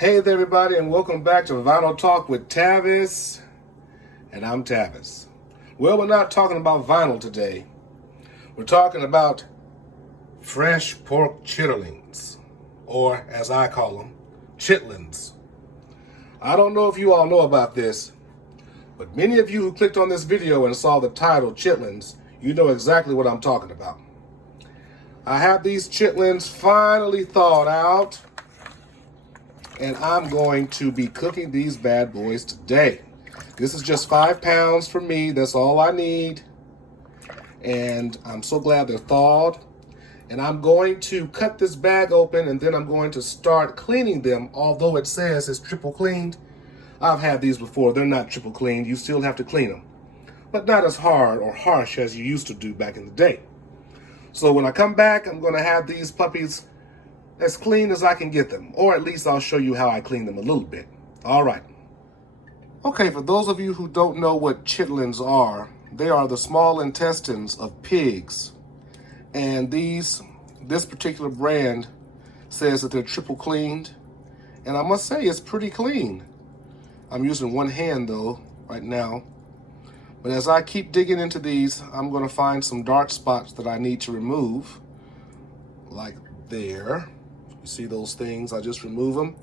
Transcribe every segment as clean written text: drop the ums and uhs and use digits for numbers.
Hey there, everybody, and welcome back to Vinyl Talk with Tavis, and I'm Tavis. Well, we're not talking about vinyl today. We're talking about fresh pork chitterlings, or as I call them, chitlins. I don't know if you all know about this, but many of you who clicked on this video and saw the title Chitlins, you know exactly what I'm talking about. I have these chitlins finally thawed out, and I'm going to be cooking these bad boys today. This is just 5 pounds for me. That's all I need. And I'm so glad they're thawed. And I'm going to cut this bag open, and then I'm going to start cleaning them. Although it says it's triple cleaned, I've had these before. They're not triple cleaned. You still have to clean them, but not as hard or harsh as you used to do back in the day. So when I come back, I'm going to have these puppies as clean as I can get them, or at least I'll show you how I clean them a little bit. All right. Okay, for those of you who don't know what chitlins are, they are the small intestines of pigs. And this particular brand says that they're triple cleaned. And I must say it's pretty clean. I'm using one hand though, right now. But as I keep digging into these, I'm gonna find some dark spots that I need to remove. Like there. You see those things? I just remove them.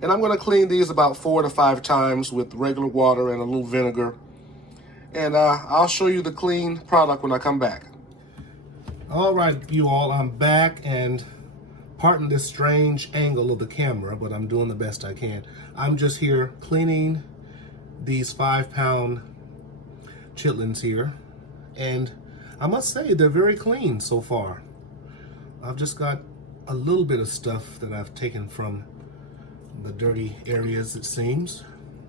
And I'm gonna clean these about 4 to 5 times with regular water and a little vinegar. And I'll show you the clean product when I come back. All right, you all, I'm back, and pardon this strange angle of the camera, but I'm doing the best I can. I'm just here cleaning these 5-pound chitlins here. And I must say they're very clean so far. I've just got a little bit of stuff that I've taken from the dirty areas, it seems.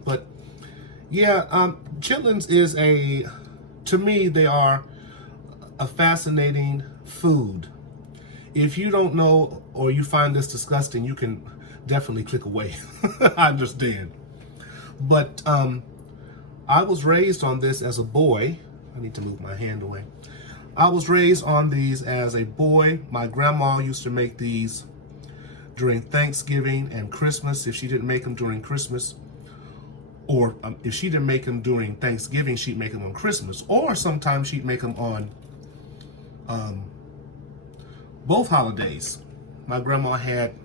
But yeah, chitlins is to me, they are a fascinating food. If you don't know or you find this disgusting, you can definitely click away. I understand. But I was raised on this as a boy. I need to move my hand away. I was raised on these as a boy. My grandma used to make these during Thanksgiving and Christmas. If she didn't make them during Christmas, or if she didn't make them during Thanksgiving, she'd make them on Christmas. Or sometimes she'd make them on both holidays. My grandma had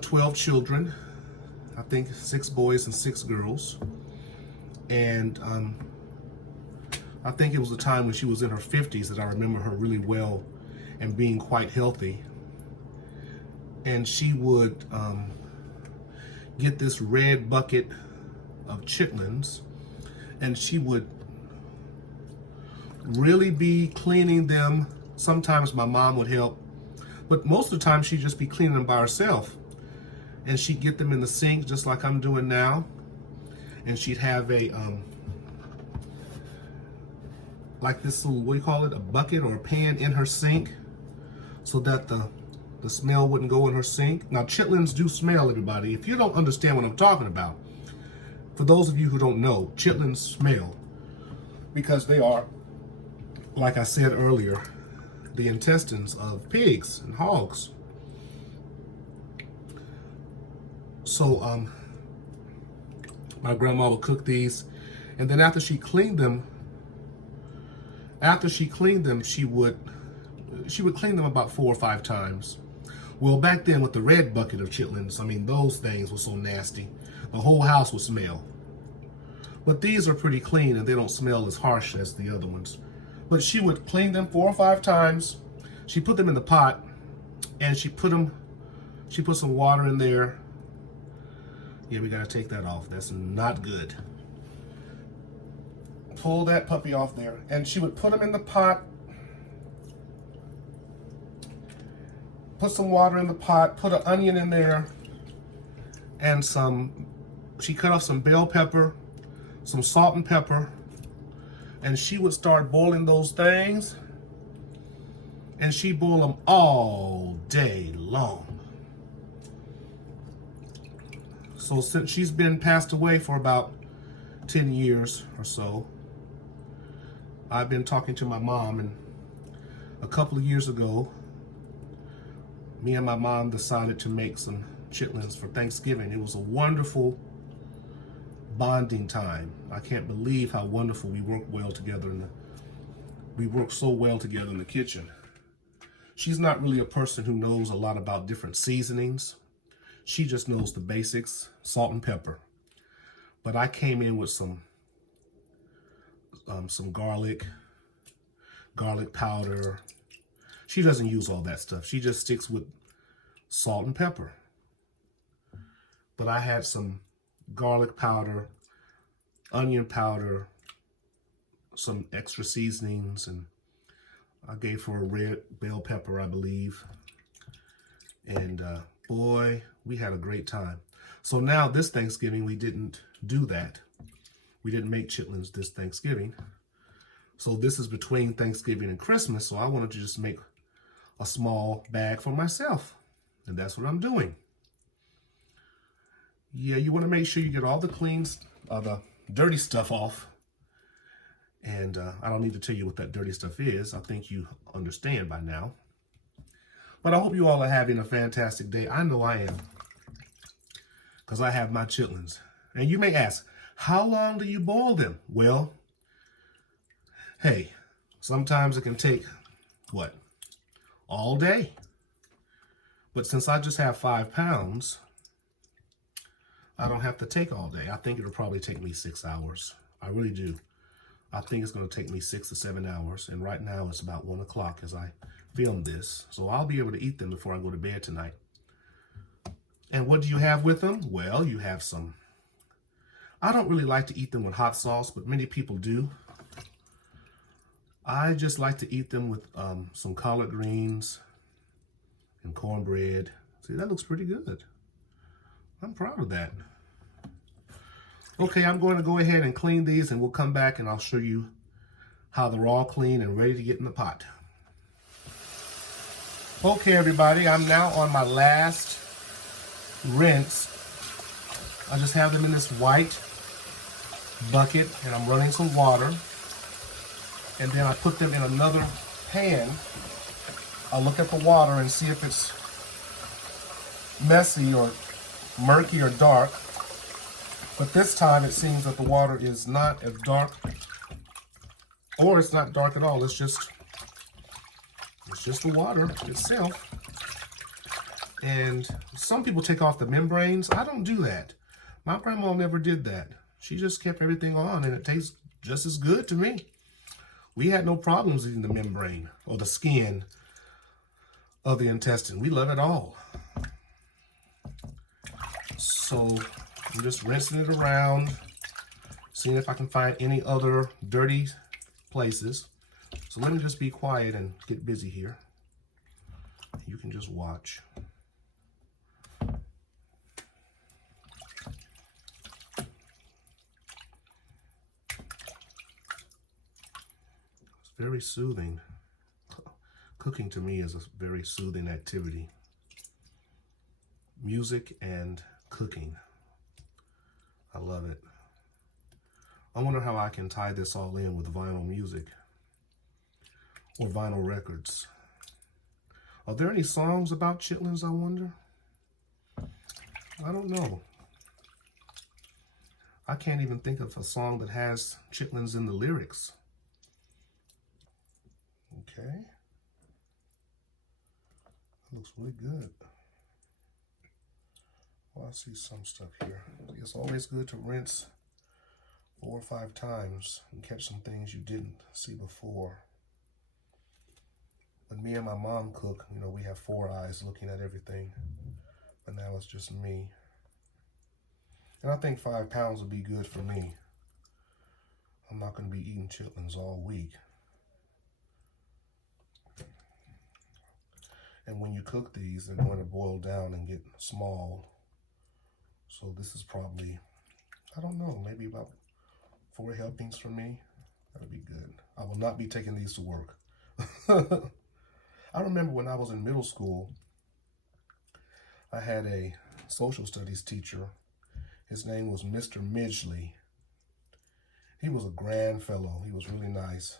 12 children, I think 6 boys and 6 girls. And I think it was a time when she was in her 50s that I remember her really well and being quite healthy. And she would get this red bucket of chitlins, and she would really be cleaning them. Sometimes my mom would help, but most of the time she'd just be cleaning them by herself. And she'd get them in the sink just like I'm doing now. And she'd have a like this little, what do you call it, a bucket or a pan in her sink, so that the smell wouldn't go in her sink. Now, chitlins do smell, everybody. If you don't understand what I'm talking about, for those of you who don't know, chitlins smell because they are, like I said earlier, the intestines of pigs and hogs. So my grandma would cook these, and then after she cleaned them, she would clean them about 4 or 5 times. Well, back then with the red bucket of chitlins, I mean, those things were so nasty. The whole house would smell. But these are pretty clean, and they don't smell as harsh as the other ones. But she would clean them 4 or 5 times. She put them in the pot, and she put some water in there. Yeah, we gotta take that off. That's not good. Pull that puppy off there. And she would put them in the pot, put some water in the pot, put an onion in there, and she cut off some bell pepper, some salt and pepper, and she would start boiling those things, and she boiled them all day long. So since she's been passed away for about 10 years or so, I've been talking to my mom, and a couple of years ago, me and my mom decided to make some chitlins for Thanksgiving. It was a wonderful bonding time. I can't believe how wonderful we worked well together we work so well together in the kitchen. She's not really a person who knows a lot about different seasonings. She just knows the basics, salt and pepper. But I came in with some garlic powder. She doesn't use all that stuff. She just sticks with salt and pepper. But I had some garlic powder, onion powder, some extra seasonings, and I gave her a red bell pepper, I believe. And boy, we had a great time. So now this Thanksgiving, we didn't do that. We didn't make chitlins this Thanksgiving. So this is between Thanksgiving and Christmas, so I wanted to just make a small bag for myself. And that's what I'm doing. Yeah, you want to make sure you get all the dirty stuff off. And I don't need to tell you what that dirty stuff is. I think you understand by now. But I hope you all are having a fantastic day. I know I am, because I have my chitlins. And you may ask, how long do you boil them? Well, hey, sometimes it can take, what, all day? But since I just have 5 pounds, I don't have to take all day. I think it'll probably take me 6 hours. I really do. I think it's going to take me 6 to 7 hours. And right now it's about 1 o'clock as I film this. So I'll be able to eat them before I go to bed tonight. And what do you have with them? Well, you have some. I don't really like to eat them with hot sauce, but many people do. I just like to eat them with some collard greens and cornbread. See, that looks pretty good. I'm proud of that. Okay, I'm going to go ahead and clean these, and we'll come back and I'll show you how they're all clean and ready to get in the pot. Okay, everybody, I'm now on my last rinse. I just have them in this white bucket, and I'm running some water. And then I put them in another pan. I'll look at the water and see if it's messy or murky or dark. But this time it seems that the water is not as dark, or it's not dark at all. It's just the water itself. And some people take off the membranes. I don't do that. My grandma never did that. She just kept everything on, and it tastes just as good to me. We had no problems eating the membrane or the skin of the intestine. We love it all. So I'm just rinsing it around, seeing if I can find any other dirty places. So let me just be quiet and get busy here. You can just watch. It's very soothing. Cooking to me is a very soothing activity. Music and cooking. I love it. I wonder how I can tie this all in with vinyl music or vinyl records. Are there any songs about chitlins, I wonder? I don't know. I can't even think of a song that has chitlins in the lyrics. Okay. That looks really good. Well, I see some stuff here. It's always good to rinse 4 or 5 times and catch some things you didn't see before. When me and my mom cook, you know, we have 4 eyes looking at everything, but now it's just me. And I think 5 pounds would be good for me. I'm not going to be eating chitlins all week. And when you cook these, they're going to boil down and get small. So this is probably, I don't know, maybe about 4 helpings for me. That'll be good. I will not be taking these to work. I remember when I was in middle school, I had a social studies teacher. His name was Mr. Midgley. He was a grand fellow. He was really nice.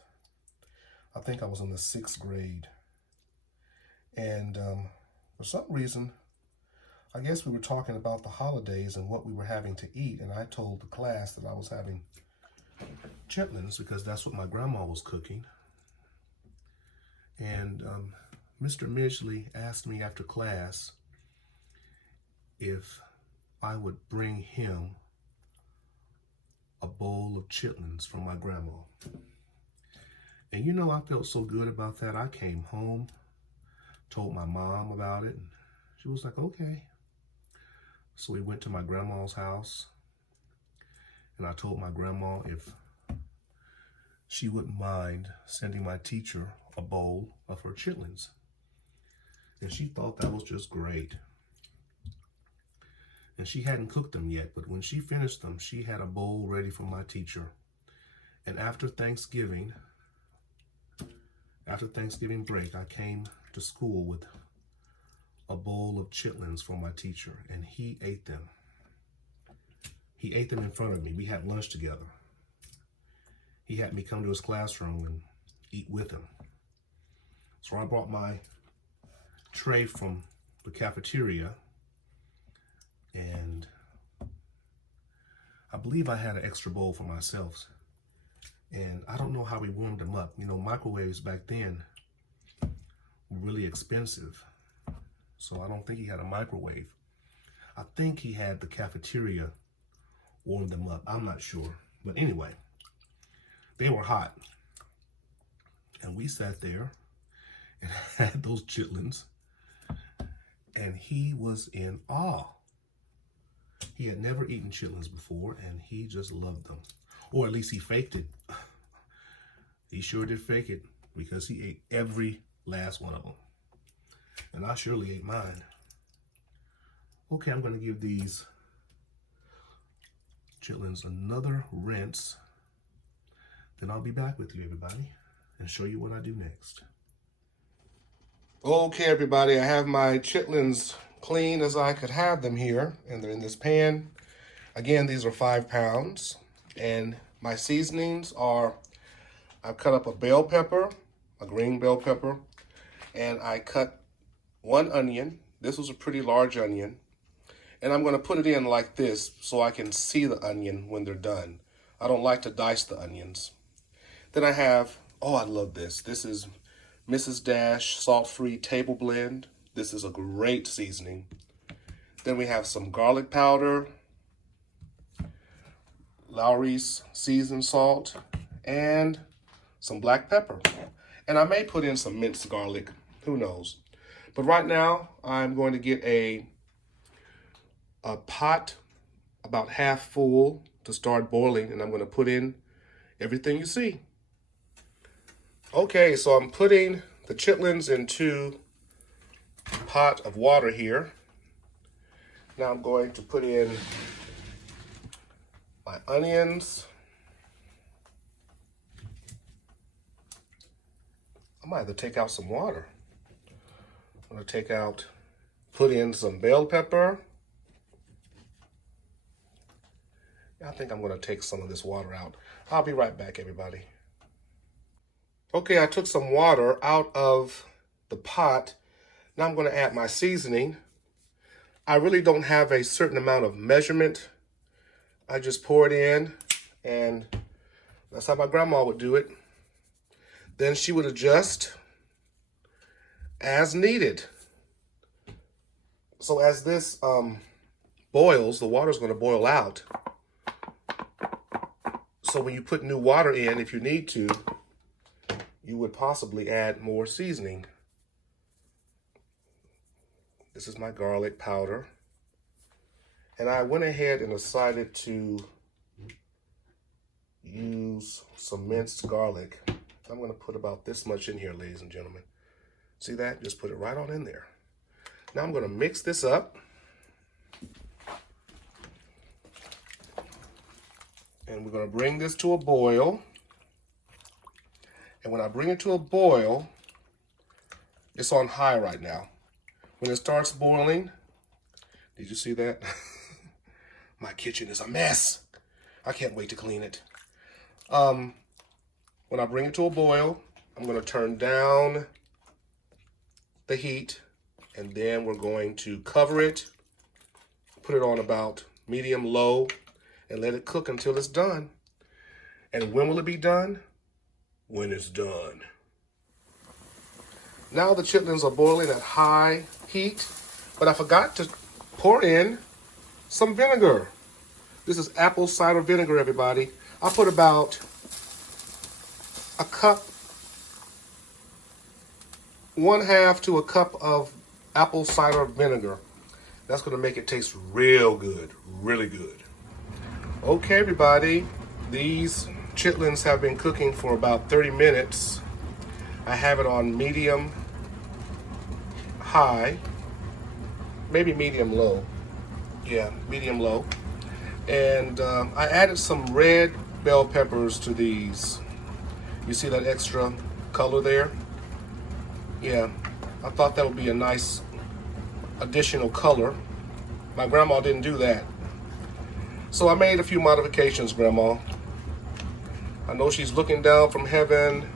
I think I was in the 6th grade. And For some reason, I guess we were talking about the holidays and what we were having to eat, and I told the class that I was having chitlins because that's what my grandma was cooking. And Mr. Midgley asked me after class if I would bring him a bowl of chitlins from my grandma. And you know, I felt so good about that. I came home, told my mom about it, and she was like, okay. So we went to my grandma's house, and I told my grandma if she wouldn't mind sending my teacher a bowl of her chitlins. And she thought that was just great. And she hadn't cooked them yet, but when she finished them, she had a bowl ready for my teacher. And after Thanksgiving break, I came to school with a bowl of chitlins for my teacher, and he ate them. He ate them in front of me. We had lunch together. He had me come to his classroom and eat with him. So I brought my tray from the cafeteria, and I believe I had an extra bowl for myself. And I don't know how we warmed them up. You know, microwaves back then were really expensive. So I don't think he had a microwave. I think he had the cafeteria warm them up. I'm not sure. But anyway, they were hot. And we sat there and had those chitlins. And he was in awe. He had never eaten chitlins before, and he just loved them. Or at least he faked it. He sure did fake it, because he ate every last one of them. And I surely ate mine. Okay, I'm going to give these chitlins another rinse. Then I'll be back with you, everybody, and show you what I do next. Okay, everybody, I have my chitlins clean as I could have them here, and they're in this pan. Again, these are 5 pounds, and my seasonings are, I've cut up a bell pepper, a green bell pepper, and I cut 1 onion. This was a pretty large onion, and I'm going to put it in like this so I can see the onion when they're done. I don't like to dice the onions. Then I have, oh, I love this. This is Mrs. Dash salt-free table blend. This is a great seasoning. Then we have some garlic powder, Lowry's seasoned salt, and some black pepper. And I may put in some minced garlic, who knows. But right now, I'm going to get a pot about half full to start boiling, and I'm going to put in everything you see. Okay, so I'm putting the chitlins into a pot of water here. Now I'm going to put in my onions. I might have to take out some water. I'm going to put in some bell pepper. I think I'm going to take some of this water out. I'll be right back, everybody. Okay, I took some water out of the pot. Now I'm going to add my seasoning. I really don't have a certain amount of measurement. I just pour it in, and that's how my grandma would do it. Then she would adjust as needed. So as this boils, the water's going to boil out. So when you put new water in, if you need to, you would possibly add more seasoning. This is my garlic powder. And I went ahead and decided to use some minced garlic. I'm going to put about this much in here, ladies and gentlemen. See that? Just put it right on in there. Now I'm going to mix this up. And we're going to bring this to a boil. And when I bring it to a boil, it's on high right now. When it starts boiling, did you see that? My kitchen is a mess. I can't wait to clean it. When I bring it to a boil, I'm going to turn down the heat And then we're going to cover it, put it on about medium-low, and let it cook until it's done. And when will it be done? When it's done. Now the chitlins are boiling at high heat, but I forgot to pour in some vinegar. This is apple cider vinegar, everybody. I put about a cup, 1/2 to a cup of apple cider vinegar. That's going to make it taste real good, really good. Okay, everybody, these chitlins have been cooking for about 30 minutes. I have it on medium high, maybe medium low. Yeah, medium low. And I added some red bell peppers to these. You see that extra color there? Yeah, I thought that would be a nice additional color. My grandma didn't do that. So I made a few modifications, Grandma. I know she's looking down from heaven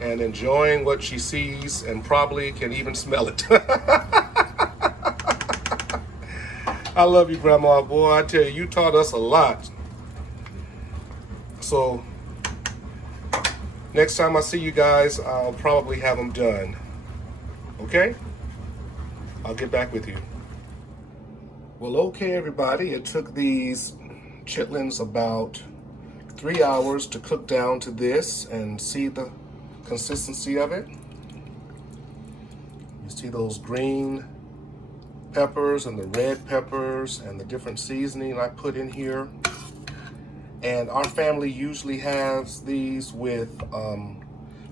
and enjoying what she sees and probably can even smell it. I love you, Grandma. Boy, I tell you, you taught us a lot. So next time I see you guys, I'll probably have them done. Okay? I'll get back with you. Well, okay, everybody. It took these chitlins about 3 hours to cook down to this and see the consistency of it. You see those green peppers and the red peppers and the different seasoning I put in here. And our family usually has these with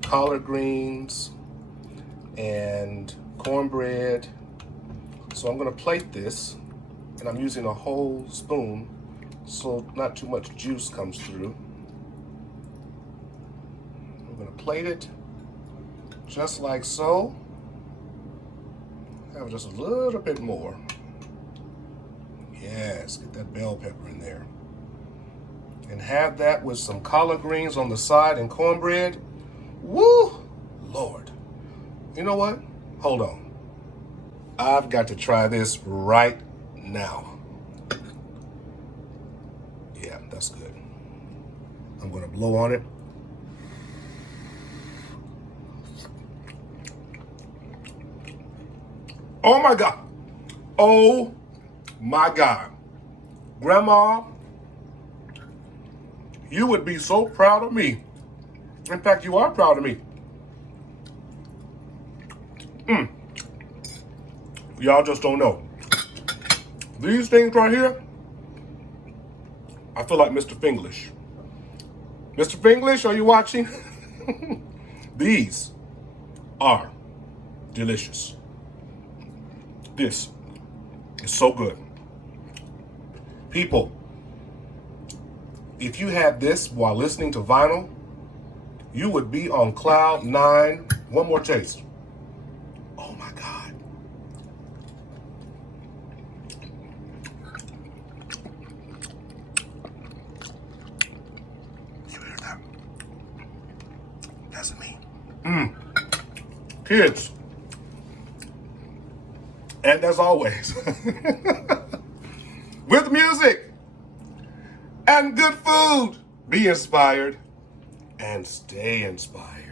collard greens and cornbread. So I'm gonna plate this, and I'm using a whole spoon so not too much juice comes through. I'm gonna plate it just like so. Have just a little bit more. Yes, get that bell pepper in there. And have that with some collard greens on the side and cornbread. Woo, Lord. You know what? Hold on. I've got to try this right now. Yeah, that's good. I'm gonna blow on it. Oh my God. Oh my God. Grandma, you would be so proud of me. In fact, you are proud of me. Y'all just don't know. These things right here, I feel like Mr. Finglish. Mr. Finglish, are you watching? These are delicious. This is so good. People, if you had this while listening to vinyl, you would be on cloud 9. One more taste. Oh my God. You hear that? That's me. Kids. And as always, with music and good food, be inspired and stay inspired.